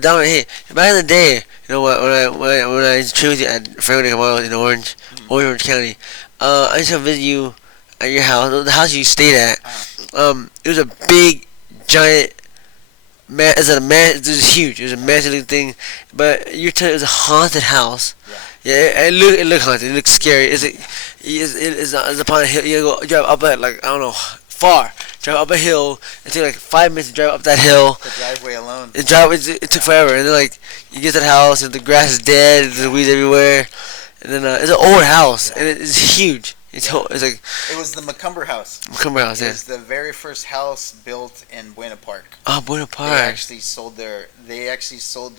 Down hey, back in the day, when I trained with you at Franklin Mall in Orange County, I used to visit you at your house, the house you stayed at. It was a big, giant. Man, it was huge. It was a massive looking thing, but you're telling it was a haunted house. Yeah, it looked haunted. It looked scary. It's upon a hill. You drive up it like I don't know, far. Drive up a hill. It took like 5 minutes to drive up that hill. The driveway alone. It took forever, and then like you get to the house and the grass is dead. There's weeds everywhere, and then it's an old house and it's huge. It's like It was the Macomber House. Macomber House. It Yeah. was the very first house built in Buena Park. Oh, Buena They Park. actually sold the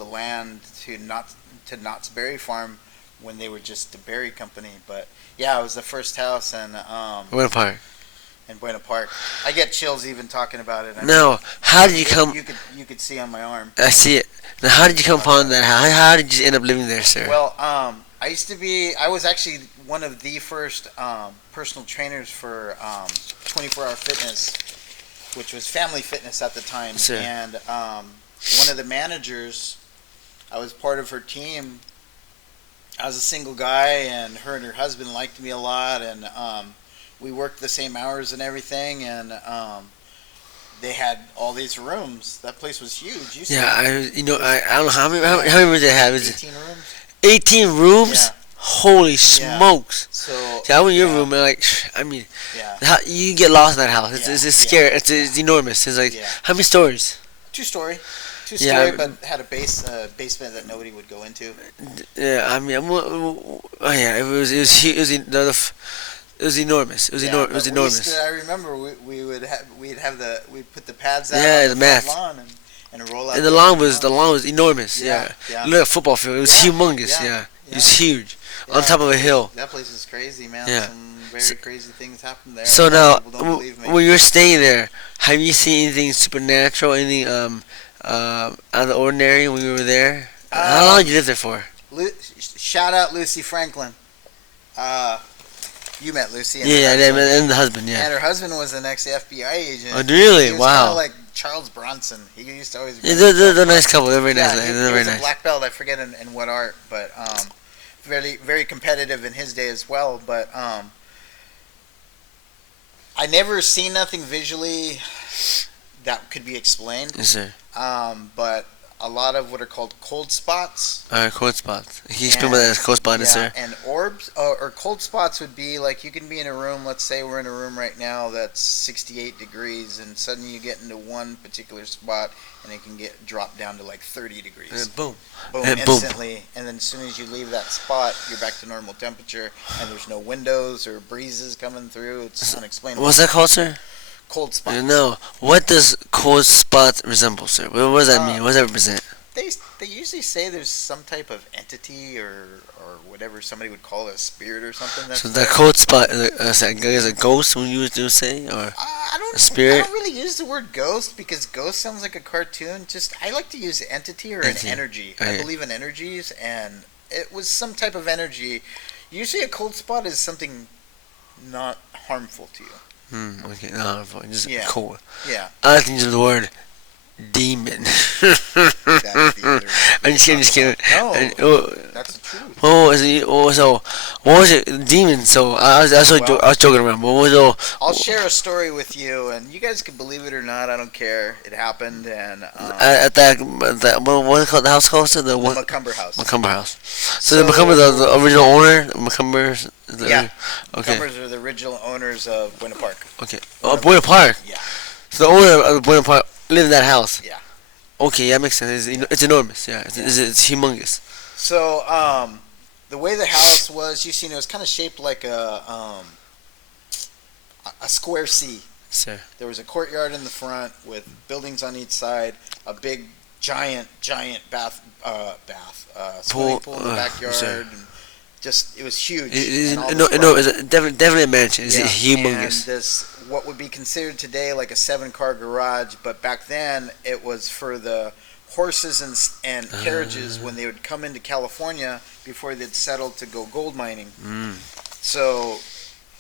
land to Knott's Berry Farm when they were just a berry company. But yeah, it was the first house Buena Park. in Buena Park. I get chills even talking about it. No, how did you come? You could see on my arm. I see it. Now, how did you come upon that? How did you end up living there, sir? Well, I was actually one of the first personal trainers for 24 Hour Fitness, which was Family Fitness at the time. Sure. And one of the managers, I was part of her team. I was a single guy, and her husband liked me a lot, and we worked the same hours and everything, and they had all these rooms. That place was huge. Yeah, I don't know how many rooms they have. Is it 18 rooms. 18 rooms? Yeah. Holy smokes! So See, I went in your room and yeah, you get lost in that house. It's Yeah. scary. It's enormous. It's like how many stories? two-story, Yeah, but had a basement that nobody would go into. Yeah, it was enormous. It was Yeah, It was but enormous. I remember we'd put the pads out Yeah, on the the mats. front lawn and roll out. And the lawn was enormous. Yeah, Yeah, yeah. Look at a football field. It was Yeah, humongous. yeah, Yeah, it yeah. was huge Yeah, on top of a hill. That place is crazy, man. Yeah. Some very So- crazy things happen there. So A lot of now, people don't believe me. when you're staying there, have you seen anything supernatural, anything out of the ordinary when you were there? How long did you live there for? Shout out Lucy Franklin. You met Lucy. And Yeah, her husband. and the husband, yeah. And her husband was an ex-FBI agent. Oh, really? He was Wow. kind of like Charles Bronson. He used to always. Yeah, they're a nice couple. They're very nice. Yeah, he They're very was a nice. black belt. I forget in what art, but very very competitive in his day as well. But I never seen nothing visually that could be explained. Yes, sir. But a lot of what are called cold spots. Cold spots. Can you explain what that is? Cold spot is, sir? And orbs or cold spots would be like you can be in a room. Let's say we're in a room right now that's 68 degrees, and suddenly you get into one particular spot, and it can get dropped down to like 30 degrees. And boom. Boom, And boom. instantly. And then as soon as you leave that spot, you're back to normal temperature, and there's no windows or breezes coming through. It's unexplainable. What's that called, sir? Cold spots. No. What does cold spot resemble, sir? What does that mean? What does that represent? They usually say there's some type of entity or whatever somebody would call a spirit or something. That's So the cold spot is a ghost when you would say, or a spirit? I don't really use the word ghost because ghost sounds like a cartoon. I like to use entity or Entity. an energy. Okay. I believe in energies, and it was some type of energy. Usually, a cold spot is something not harmful to you. Okay, no, just Yeah. cold. Yeah, I like to use the word demon. that's the other. I'm just kidding. No, Oh, that's the truth. so what was it? Demon. So I was joking around. But what was I'll share a story with you, and you guys can believe it or not. I don't care. It happened, and at that what is it called? The house called? The what? Macomber House. Macomber House. So the Macomber, the original owner, Macomber. Yeah. Okay. Macombers are the original owners of Buena Park. Okay. Buena Park. Yeah. So the owner of Buena Park lived in that house. Yeah. Okay, that makes sense. It's enormous. Yeah. It's humongous. So, the way the house was, it was kind of shaped like a square C. Sir. There was a courtyard in the front with buildings on each side, a big, giant swimming pool in the backyard. Sir. And it was huge. It's and definitely a mansion. It's yeah, humongous. And this, what would be considered today like a 7-car garage, but back then it was for the horses and carriages when they would come into California before they'd settled to go gold mining. So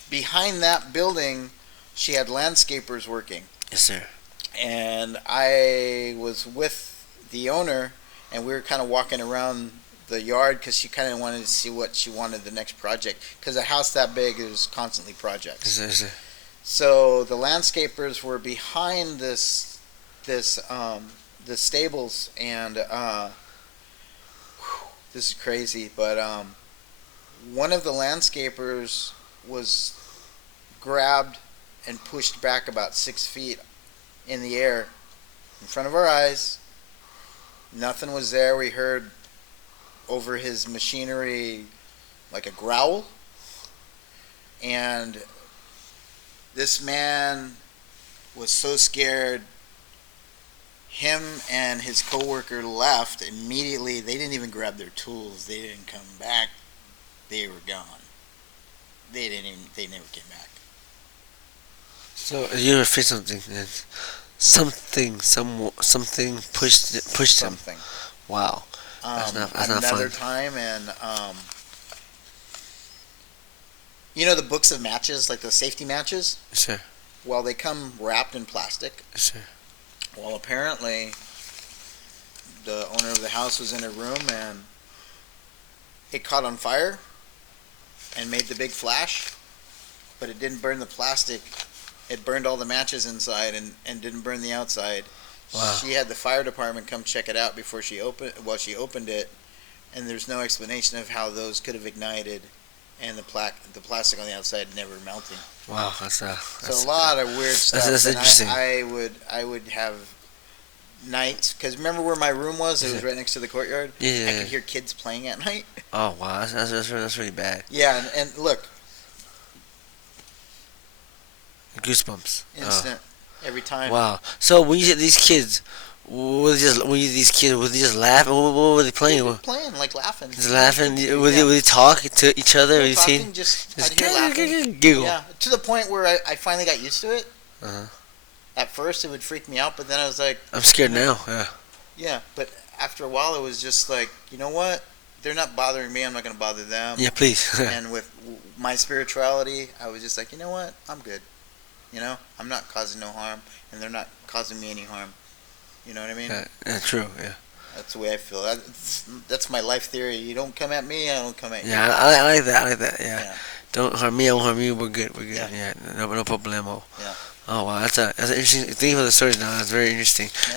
behind that building, she had landscapers working. Yes, sir. And I was with the owner, and we were kind of walking around the yard because she kind of wanted to see what she wanted the next project. Because a house that big is constantly projects. So the landscapers were behind the stables, and this is crazy, but one of the landscapers was grabbed and pushed back about 6 feet in the air in front of our eyes. Nothing was there. We heard over his machinery like a growl, and this man was so scared. Him and his coworker left immediately. They didn't even grab their tools. They didn't come back. They were gone. They never came back. So you ever feel something? And something pushed him. Something. Wow. That's not Another fun. time, and you know the books of matches, like the safety matches? Sure. Well, they come wrapped in plastic. Sure. Well, apparently, the owner of the house was in a room, and it caught on fire and made the big flash, but it didn't burn the plastic. It burned all the matches inside and didn't burn the outside. Wow. She had the fire department come check it out before she opened it, and there's no explanation of how those could have ignited, and the plastic on the outside never melting. Wow, So a lot of weird stuff. That's and interesting. I would have nights, because remember where my room was? It was right next to the courtyard. Yeah. I could hear kids playing at night. Oh wow, that's really bad. Yeah, and look, Goosebumps. instant every time. Wow. So when you said these kids, were they just laughing? What were they playing? They were playing, like laughing. Just laughing. Would Yeah. they talk to each other? They You were see? talking, just Just I'd hear laughing. giggle. Yeah, to the point where I finally got used to it. Uh-huh. At first, it would freak me out, but then I was like, I'm scared now. Yeah. yeah. But after a while, it was just like, you know what? They're not bothering me. I'm not going to bother them. Yeah, please. And with my spirituality, I was just like, you know what? I'm good. You know, I'm not causing no harm, and they're not causing me any harm. You know what I mean? True. Yeah. That's the way I feel. That's my life theory. You don't come at me, I don't come at you. Yeah, I like that. I like that. Yeah. Yeah. Don't harm me. I won't harm you. We're good. We're good. Yeah. Yeah. No problemo. Yeah. Oh wow, that's an interesting. Thank you for the story. Now that's very interesting. Yeah.